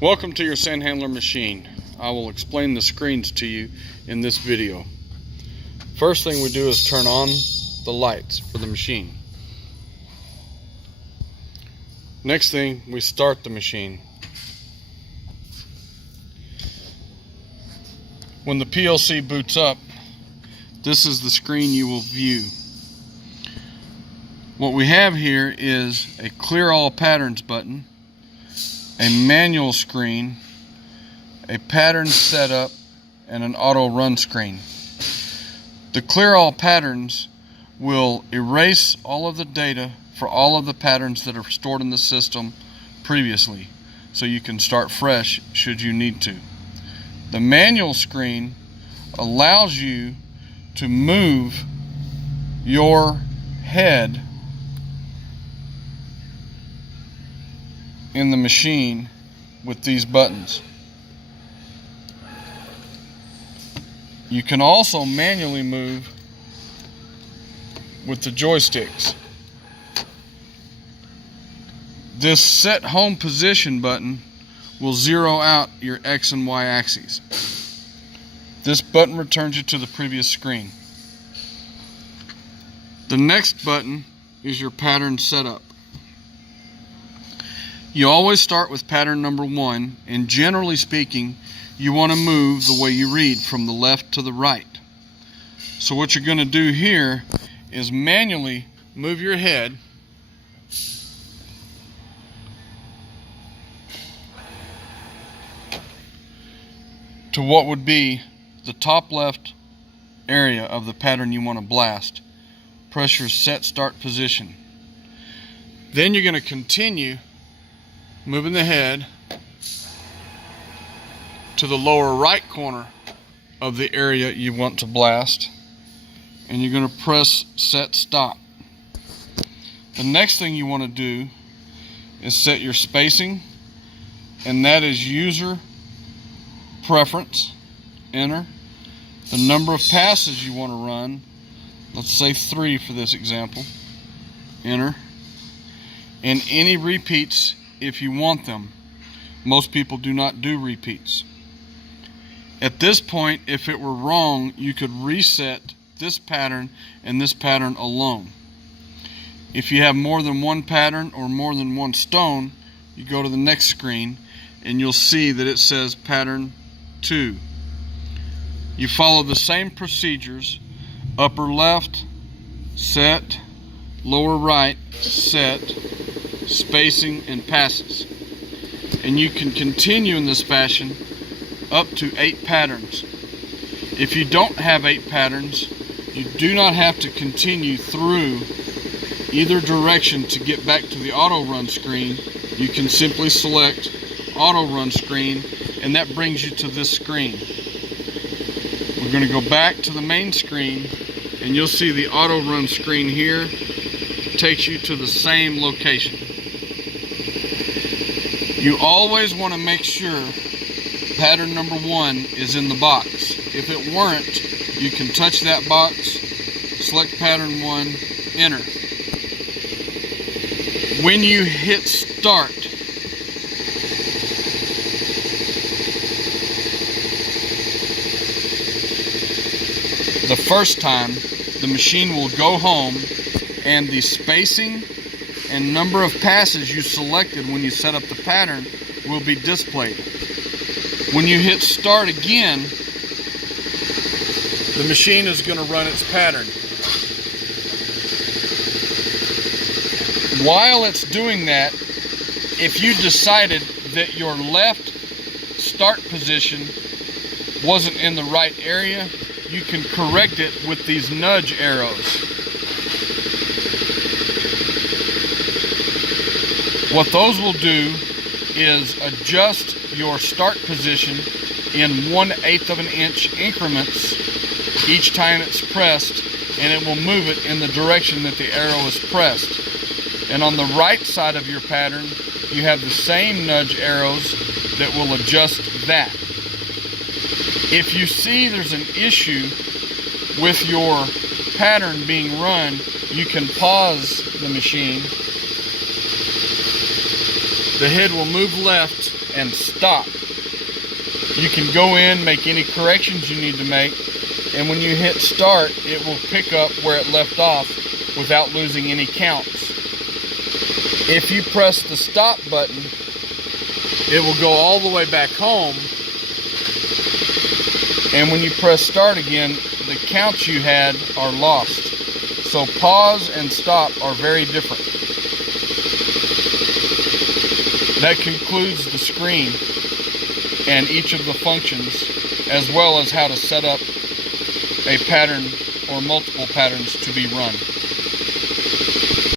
Welcome to your Sandhandler machine. I will explain the screens to you in this video. First thing we do is turn on the lights for the machine. Next thing, we start the machine. When the PLC boots up, this is the screen you will view. What we have here is a clear all patterns button, a manual screen, a pattern setup, and an auto run screen. The clear all patterns will erase all of the data for all of the patterns that are stored in the system previously, so you can start fresh should you need to. The manual screen allows you to move your head in the machine with these buttons. You can also manually move with the joysticks. This set home position button will zero out your X and Y axes. This button returns you to the previous screen. The next button is your pattern setup. You always start with pattern number 1, and generally speaking, you want to move the way you read from the left to the right. So what you're going to do here is manually move your head to what would be the top left area of the pattern you want to blast. Press your set start position. Then you're going to continue moving the head to the lower right corner of the area you want to blast, and you're going to press set stop. The next thing you want to do is set your spacing, and that is user preference. Enter the number of passes you want to run. Let's say 3 for this example. Enter. And any repeats if you want them. Most people do not do repeats. At this point, if it were wrong, you could reset this pattern and this pattern alone. If you have more than one pattern or more than one stone, you go to the next screen and you'll see that it says pattern 2. You follow the same procedures: upper left, set; lower right, set; spacing, and passes. And you can continue in this fashion up to 8 patterns. If you don't have 8 patterns, you do not have to continue through either direction to get back to the auto run screen. You can simply select auto run screen, and that brings you to this screen. We're going to go back to the main screen, and you'll see the auto run screen here takes you to the same location. You always want to make sure pattern number 1 is in the box. If it weren't, you can touch that box, select pattern 1, enter. When you hit start, the first time, the machine will go home, and the spacing and number of passes you selected when you set up the pattern will be displayed. When you hit start again, the machine is going to run its pattern. While it's doing that, if you decided that your left start position wasn't in the right area, you can correct it with these nudge arrows. What those will do is adjust your start position in 1/8 of an inch increments each time it's pressed, and it will move it in the direction that the arrow is pressed. And on the right side of your pattern, you have the same nudge arrows that will adjust that. If you see there's an issue with your pattern being run, you can pause the machine the head will move left and stop. You can go in, make any corrections you need to make, and when you hit start, it will pick up where it left off without losing any counts. If you press the stop button, it will go all the way back home, and when you press start again, the counts you had are lost. So pause and stop are very different. That concludes the screen and each of the functions, as well as how to set up a pattern or multiple patterns to be run.